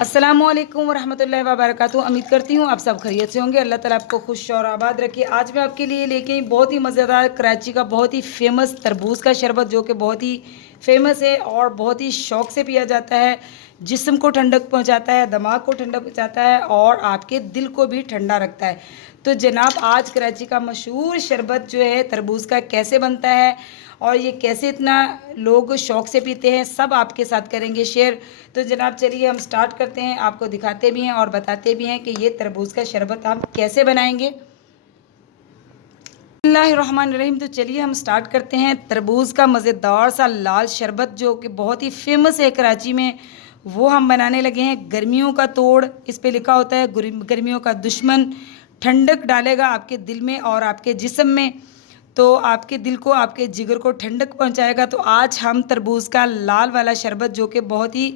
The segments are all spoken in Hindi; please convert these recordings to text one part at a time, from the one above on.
अस्सलामुअलैकुम वरहमतुल्लाहि वबरकातुहू। उम्मीद करती हूँ आप सब खैरियत से होंगे। अल्लाह ताला आपको खुश और आबाद रखे। आज मैं आपके लिए लेके आई बहुत ही मज़ेदार कराची का बहुत ही फेमस तरबूज का शरबत, जो कि बहुत ही फेमस है और बहुत ही शौक़ से पिया जाता है। जिस्म को ठंडक पहुँचाता है, दिमाग को ठंडक पहुँचाता है और आपके दिल को भी ठंडा रखता है। तो जनाब, आज कराची का मशहूर शरबत जो है तरबूज का कैसे बनता है और ये कैसे इतना लोग शौक़ से पीते हैं, सब आपके साथ करेंगे शेयर। तो जनाब चलिए हम स्टार्ट करते हैं, आपको दिखाते भी हैं और बताते भी हैं कि ये तरबूज का शरबत हम कैसे बनाएंगे। बिस्मिल्लाहिर्रहमानिर्रहीम। तो चलिए हम स्टार्ट करते हैं। तरबूज का मज़ेदार सा लाल शरबत जो कि बहुत ही फेमस है कराची में, वो हम बनाने लगे हैं। गर्मियों का तोड़ इस पे लिखा होता है, गर्मियों का दुश्मन। ठंडक डालेगा आपके दिल में और आपके जिस्म में, तो आपके दिल को, आपके जिगर को ठंडक पहुंचाएगा। तो आज हम तरबूज का लाल वाला शरबत जो कि बहुत ही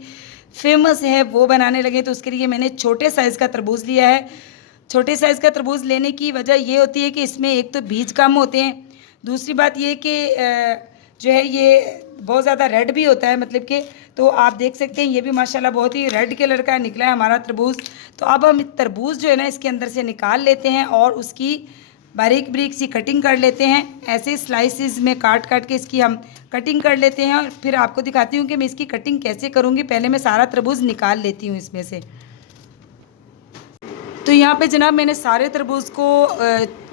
फेमस है वो बनाने लगे। तो उसके लिए मैंने छोटे साइज़ का तरबूज लिया है। छोटे साइज़ का तरबूज लेने की वजह ये होती है कि इसमें एक तो बीज कम होते हैं, दूसरी बात ये कि जो है ये बहुत ज़्यादा रेड भी होता है, मतलब कि तो आप देख सकते हैं ये भी माशाल्लाह बहुत ही रेड कलर का निकला है हमारा तरबूज। तो अब हम तरबूज जो है ना इसके अंदर से निकाल लेते हैं और उसकी बारीक बारीक सी कटिंग कर लेते हैं। ऐसे स्लाइसिस में काट काट के इसकी हम कटिंग कर लेते हैं और फिर आपको दिखाती हूँ कि मैं इसकी कटिंग कैसे करूँगी। पहले मैं सारा तरबूज निकाल लेती हूँ इसमें से। तो यहाँ पे जनाब मैंने सारे तरबूज को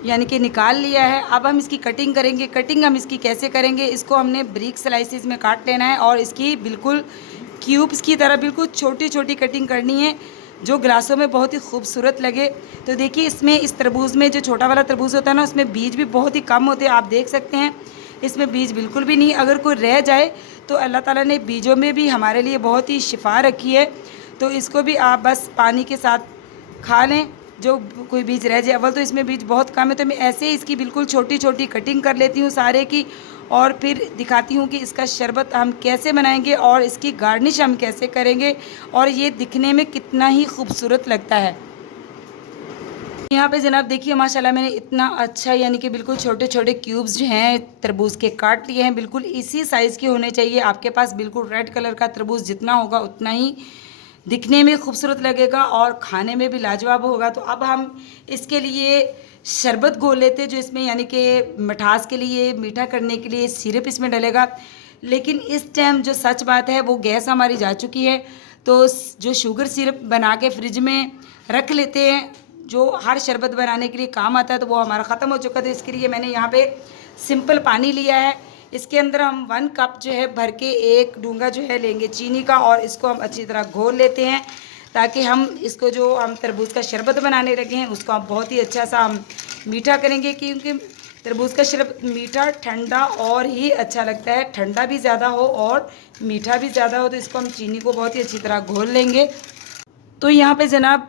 यानी कि निकाल लिया है। अब हम इसकी कटिंग करेंगे। कटिंग हम इसकी कैसे करेंगे, इसको हमने ब्रीक स्लाइसिस में काट लेना है और इसकी बिल्कुल क्यूब्स की तरह बिल्कुल छोटी छोटी कटिंग करनी है, जो ग्लासों में बहुत ही खूबसूरत लगे। तो देखिए इसमें, इस तरबूज में जो छोटा वाला तरबूज होता है ना, उसमें बीज भी बहुत ही कम होते हैं। आप देख सकते हैं इसमें बीज बिल्कुल भी नहीं। अगर कोई रह जाए तो अल्लाह ताला ने बीजों में भी हमारे लिए बहुत ही शिफा रखी है। तो इसको भी आप बस पानी के साथ खा लें, जो कोई बीज रह जाए। अव्वल तो इसमें बीज बहुत कम है, तो मैं ऐसे ही इसकी बिल्कुल छोटी छोटी कटिंग कर लेती हूँ सारे की और फिर दिखाती हूँ कि इसका शरबत हम कैसे बनाएंगे और इसकी गार्निश हम कैसे करेंगे और ये दिखने में कितना ही खूबसूरत लगता है। यहाँ पे जनाब देखिए माशाल्लाह मैंने इतना अच्छा, यानी कि बिल्कुल छोटे छोटे क्यूब्स जो हैं तरबूज के काट लिए हैं। बिल्कुल इसी साइज़ के होने चाहिए आपके पास। बिल्कुल रेड कलर का तरबूज जितना होगा उतना ही दिखने में खूबसूरत लगेगा और खाने में भी लाजवाब होगा। तो अब हम इसके लिए शरबत घोल लेते हैं, जो इसमें यानी कि मिठास के लिए, मीठा करने के लिए सिरप इसमें डलेगा। लेकिन इस टाइम जो सच बात है वो गैस हमारी जा चुकी है, तो जो शुगर सिरप बना के फ्रिज में रख लेते हैं, जो हर शरबत बनाने के लिए काम आता है, तो वो हमारा ख़त्म हो चुका था। तो इसके लिए मैंने यहाँ पे सिंपल पानी लिया है। इसके अंदर हम 1 कप जो है भर के एक डूंगा जो है लेंगे चीनी का और इसको हम अच्छी तरह घोल लेते हैं, ताकि हम इसको, जो हम तरबूज का शरबत बनाने लगे हैं, उसको हम बहुत ही अच्छा सा हम मीठा करेंगे। क्योंकि तरबूज का शरबत मीठा ठंडा और ही अच्छा लगता है। ठंडा भी ज़्यादा हो और मीठा भी ज़्यादा हो, तो इसको हम चीनी को बहुत ही अच्छी तरह घोल लेंगे। तो यहाँ पे जनाब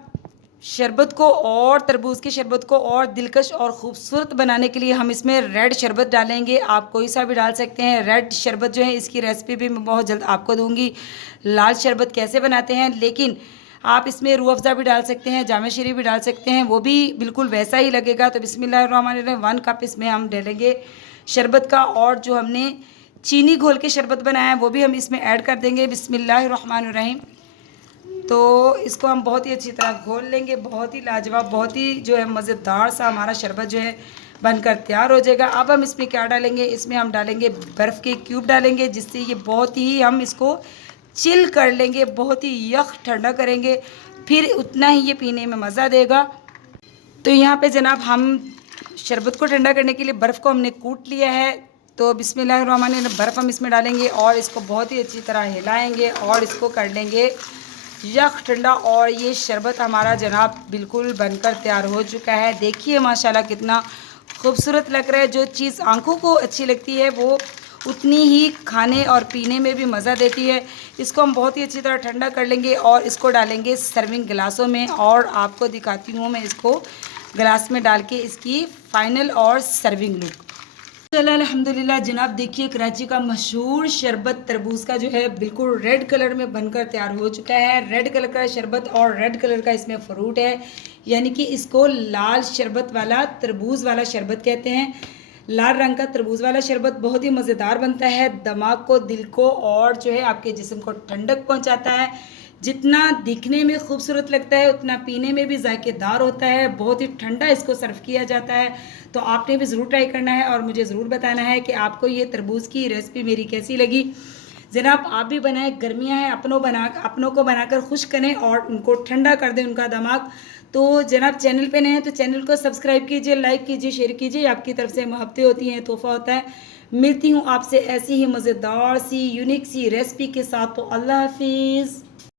शरबत को और तरबूज के शरबत को और दिलकश और ख़ूबसूरत बनाने के लिए हम इसमें रेड शरबत डालेंगे। आप कोई सा भी डाल सकते हैं। रेड शरबत जो है इसकी रेसिपी भी मैं बहुत जल्द आपको दूंगी, लाल शरबत कैसे बनाते हैं। लेकिन आप इसमें रूह अफ़ज़ा भी डाल सकते हैं, जामे शीरी भी डाल सकते हैं, वो भी बिल्कुल वैसा ही लगेगा। तो बिस्मिल्लाहिर्रहमानिर्रहीम 1 कप इसमें हम डालेंगे शरबत का, और जो हमने चीनी घोल के शरबत बनाया है वो भी हम इसमें ऐड कर देंगे। बिस्मिल्लाहिर्रहमानिर्रहीम। तो इसको हम बहुत ही अच्छी तरह घोल लेंगे। बहुत ही लाजवाब, बहुत ही जो है मज़ेदार सा हमारा शरबत जो है बनकर तैयार हो जाएगा। अब हम इसमें क्या डालेंगे, इसमें हम डालेंगे बर्फ़ के क्यूब डालेंगे, जिससे ये बहुत ही, हम इसको चिल कर लेंगे, बहुत ही यख ठंडा करेंगे, फिर उतना ही ये पीने में मज़ा देगा। तो यहाँ पे जनाब हम शरबत को ठंडा करने के लिए बर्फ़ को हमने कूट लिया है। तो बिस्मिल्लाहिर्रहमानिर्रहीम बर्फ़ हम इसमें डालेंगे और इसको बहुत ही अच्छी तरह हिलाएंगे और इसको कर लेंगे यख ठंडा। और ये शरबत हमारा जनाब बिल्कुल बनकर तैयार हो चुका है। देखिए माशाल्लाह कितना खूबसूरत लग रहा है। जो चीज़ आंखों को अच्छी लगती है वो उतनी ही खाने और पीने में भी मज़ा देती है। इसको हम बहुत ही अच्छी तरह ठंडा कर लेंगे और इसको डालेंगे सर्विंग गिलासों में, और आपको दिखाती हूँ मैं इसको गिलास में डाल के इसकी फ़ाइनल और सर्विंग लुक। चलो अल्हम्दुलिल्लाह जनाब, देखिए कराची का मशहूर शरबत तरबूज का जो है बिल्कुल रेड कलर में बनकर तैयार हो चुका है। रेड कलर का शरबत और रेड कलर का इसमें फ्रूट है, यानी कि इसको लाल शरबत वाला तरबूज वाला शरबत कहते हैं। लाल रंग का तरबूज वाला शरबत बहुत ही मज़ेदार बनता है। दिमाग को, दिल को और जो है आपके जिस्म को ठंडक पहुंचाता है। जितना दिखने में खूबसूरत लगता है उतना पीने में भी जायकेदार होता है, बहुत ही ठंडा इसको सर्व किया जाता है। तो आपने भी ज़रूर ट्राई करना है और मुझे ज़रूर बताना है कि आपको ये तरबूज की रेसिपी मेरी कैसी लगी। जनाब आप भी बनाएं, गर्मियां हैं, अपनों को बनाकर खुश करें और उनको ठंडा कर दें उनका दिमाग। तो जनाब चैनल पे नए हैं तो चैनल को सब्सक्राइब कीजिए, लाइक कीजिए, शेयर कीजिए, आपकी तरफ से मोहब्बतें होती हैं, तोहफा होता है। मिलती हूँ आपसे ऐसी ही मज़ेदार सी यूनिक सी रेसिपी के साथ। तो अल्लाह हाफिज़।